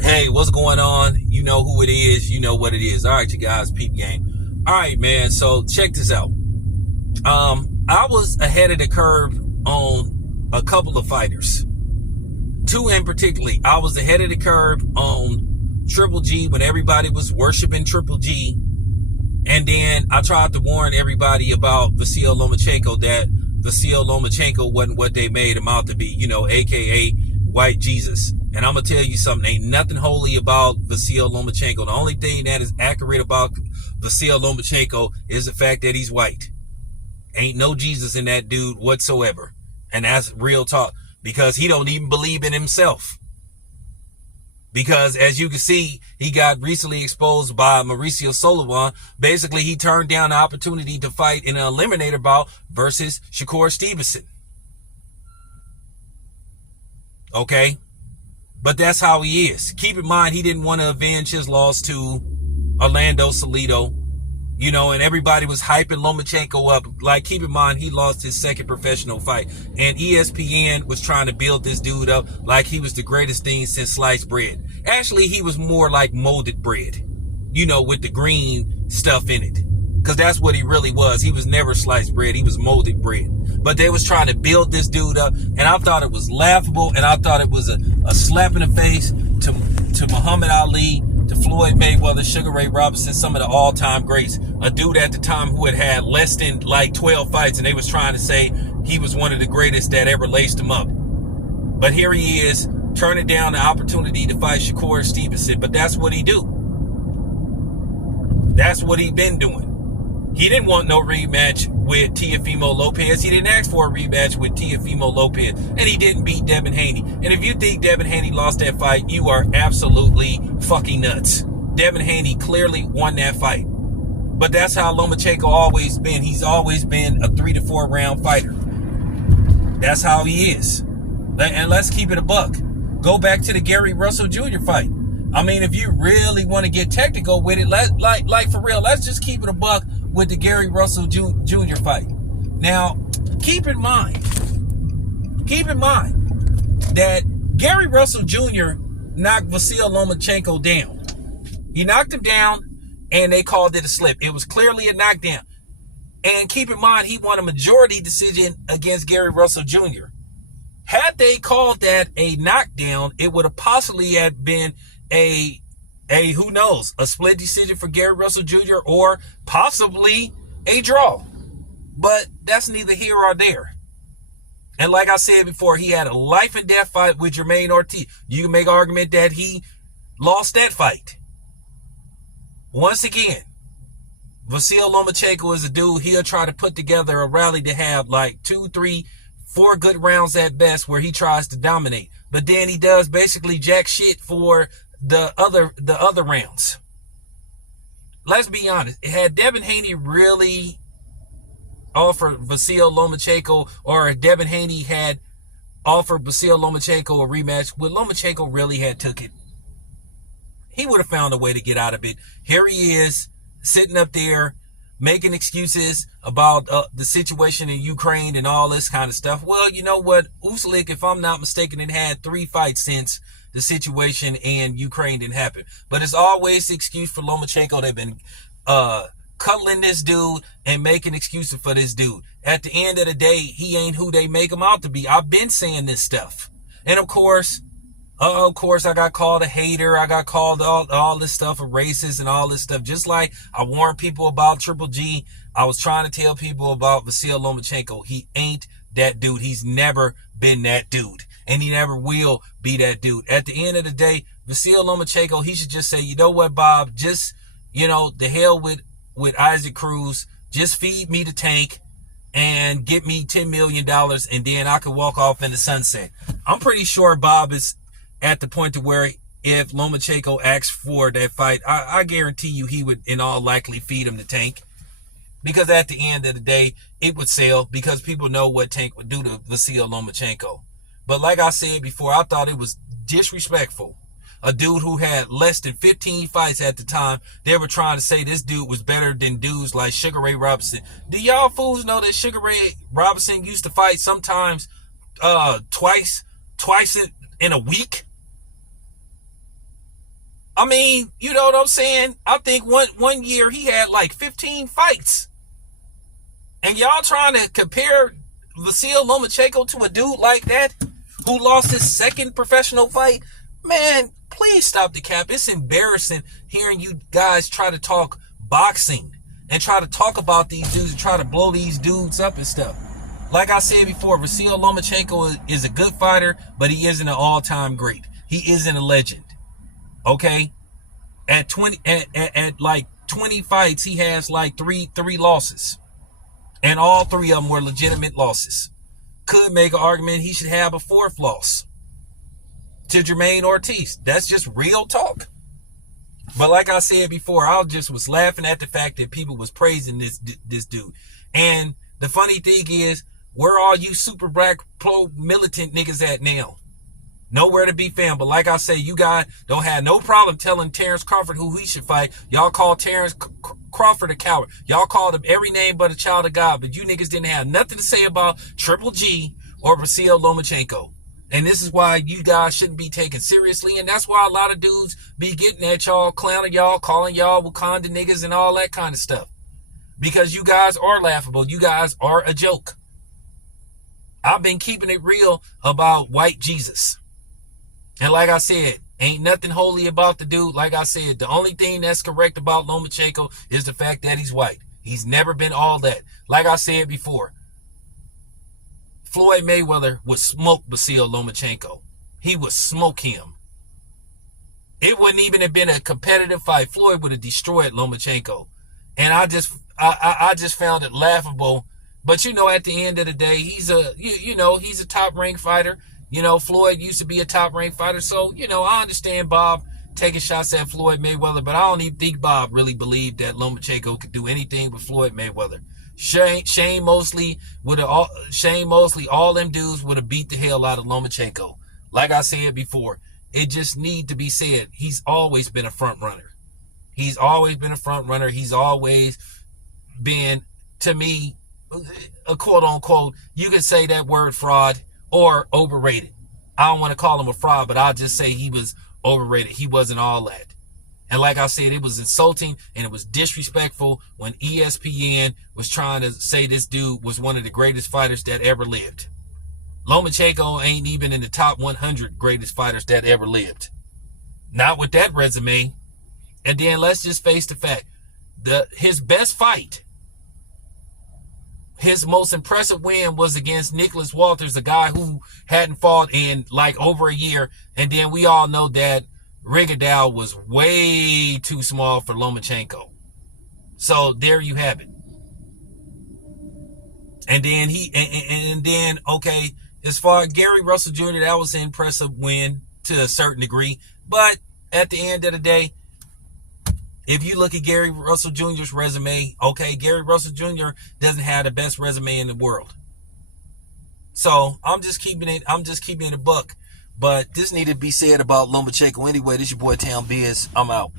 Hey, what's going on? You know who it is. You know what it is. All right, you guys, peep game. All right, man. So check this out. I was ahead of the curve on a couple of fighters. Two in particularly. I was ahead of the curve on Triple G when everybody was worshiping Triple G. And then I tried to warn everybody about Vasyl Lomachenko that Vasyl Lomachenko wasn't what they made him out to be, aka White Jesus. And I'm going to tell you something, ain't nothing holy about Vasyl Lomachenko. The only thing that is accurate about Vasyl Lomachenko is the fact that he's white. Ain't no Jesus in that dude whatsoever. And that's real talk, because he don't even believe in himself. Because as you can see, he got recently exposed by Mauricio Sullivan. Basically, he turned down the opportunity to fight in an eliminator bout versus Shakur Stevenson. Okay? But that's how he is. Keep in mind, he didn't want to avenge his loss to Orlando Salido. And everybody was hyping Lomachenko up. Like, keep in mind, he lost his second professional fight. And ESPN was trying to build this dude up like he was the greatest thing since sliced bread. Actually, he was more like molded bread, with the green stuff in it. Because that's what he really was. He was never sliced bread. He was molded bread. But they was trying to build this dude up. And I thought it was laughable. And I thought it was a slap in the face to Muhammad Ali, to Floyd Mayweather, Sugar Ray Robinson, some of the all-time greats. A dude at the time who had less than 12 fights, and they was trying to say he was one of the greatest that ever laced him up. But here he is, turning down the opportunity to fight Shakur Stevenson. But that's what he do. That's what he been doing. He didn't want no rematch with Teofimo Lopez. He didn't ask for a rematch with Teofimo Lopez. And he didn't beat Devin Haney. And if you think Devin Haney lost that fight, you are absolutely fucking nuts. Devin Haney clearly won that fight. But that's how Lomachenko always been. He's always been a 3 to 4 round fighter. That's how he is. And let's keep it a buck. Go back to the Gary Russell Jr. fight. I mean, if you really want to get technical with it, like for real, let's just keep it a buck with the Gary Russell Jr. fight. Now, keep in mind that Gary Russell Jr. knocked Vasyl Lomachenko down. He knocked him down, and they called it a slip. It was clearly a knockdown. And keep in mind, he won a majority decision against Gary Russell Jr. Had they called that a knockdown, it would have possibly have been a who knows, a split decision for Gary Russell Jr. or possibly a draw. But that's neither here or there. And like I said before, he had a life and death fight with Jermaine Ortiz. You can make an argument that he lost that fight. Once again, Vasyl Lomachenko is a dude, he'll try to put together a rally to have 2, 3, 4 good rounds at best where he tries to dominate. But then he does basically jack shit for the other rounds. Let's be honest. Had Devin Haney really offered Vasyl Lomachenko, or Devin Haney had offered Vasyl Lomachenko a rematch, would Lomachenko really had took it? He would have found a way to get out of it. Here he is, sitting up there, making excuses about the situation in Ukraine and all this kind of stuff. Well, you know what? Uslik, if I'm not mistaken, it had 3 fights since the situation in Ukraine didn't happen. But it's always the excuse for Lomachenko. They've been cuddling this dude and making excuses for this dude. At the end of the day, he ain't who they make him out to be. I've been saying this stuff. And of course, I got called a hater. I got called all this stuff, a racist and all this stuff. Just like I warned people about Triple G, I was trying to tell people about Vasyl Lomachenko. He ain't that dude. He's never been that dude. And he never will be that dude. At the end of the day, Vasyl Lomachenko, he should just say, you know what, Bob? Just, the hell with Isaac Cruz. Just feed me the tank and get me $10 million, and then I could walk off in the sunset. I'm pretty sure Bob is at the point to where if Lomachenko asks for that fight, I guarantee you he would in all likely feed him the tank. Because at the end of the day, it would sell because people know what Tank would do to Vasyl Lomachenko. But like I said before, I thought it was disrespectful. A dude who had less than 15 fights at the time, they were trying to say this dude was better than dudes like Sugar Ray Robinson. Do y'all fools know that Sugar Ray Robinson used to fight sometimes twice in a week? I mean, you know what I'm saying? I think one year he had like 15 fights. And y'all trying to compare Vasyl Lomachenko to a dude like that who lost his second professional fight? Man, please stop the cap. It's embarrassing hearing you guys try to talk boxing and try to talk about these dudes and try to blow these dudes up and stuff. Like I said before, Vasyl Lomachenko is a good fighter, but he isn't an all-time great. He isn't a legend. Okay? At like 20 fights, he has like three losses. And all three of them were legitimate losses. Could make an argument he should have a fourth loss to Jermaine Ortiz. That's just real talk. But like I said before, I just was laughing at the fact that people was praising this dude. And the funny thing is, where are you super black pro militant niggas at now? Nowhere to be found. But like I say, you guys don't have no problem telling Terrence Crawford who he should fight. Y'all call Terrence Crawford a coward. Y'all called him every name but a child of God. But you niggas didn't have nothing to say about Triple G or Vasyl Lomachenko. And this is why you guys shouldn't be taken seriously. And that's why a lot of dudes be getting at y'all, clowning y'all, calling y'all Wakanda niggas and all that kind of stuff. Because you guys are laughable. You guys are a joke. I've been keeping it real about white Jesus. And like I said, ain't nothing holy about the dude. Like I said, the only thing that's correct about Lomachenko is the fact that he's white. He's never been all that. Like I said before, Floyd Mayweather would smoke Vasyl Lomachenko. He would smoke him. It wouldn't even have been a competitive fight. Floyd would have destroyed Lomachenko. And I just found it laughable. But you know, at the end of the day, he's a top ranked fighter. You know, Floyd used to be a top-ranked fighter, so, you know, I understand Bob taking shots at Floyd Mayweather, but I don't even think Bob really believed that Lomachenko could do anything with Floyd Mayweather. Shane Mosley, all them dudes would have beat the hell out of Lomachenko. Like I said before, it just need to be said, he's always been a front runner. He's always been a front runner. He's always been, to me, a quote-unquote, you can say that word fraud, or overrated. I don't want to call him a fraud, but I'll just say he was overrated. He wasn't all that. And like I said, it was insulting and it was disrespectful when ESPN was trying to say this dude was one of the greatest fighters that ever lived. Lomachenko ain't even in the top 100 greatest fighters that ever lived. Not with that resume. And then let's just face the fact, his best fight, his most impressive win was against Nicholas Walters, a guy who hadn't fought in like over a year. And then we all know that Rigondeaux was way too small for Lomachenko. So there you have it. And then okay, as far as Gary Russell Jr., that was an impressive win to a certain degree. But at the end of the day, if you look at Gary Russell Jr.'s resume, okay, Gary Russell Jr. doesn't have the best resume in the world. So I'm just keeping it a buck. But this needed to be said about Lomachenko anyway. This your boy Town Biz. I'm out.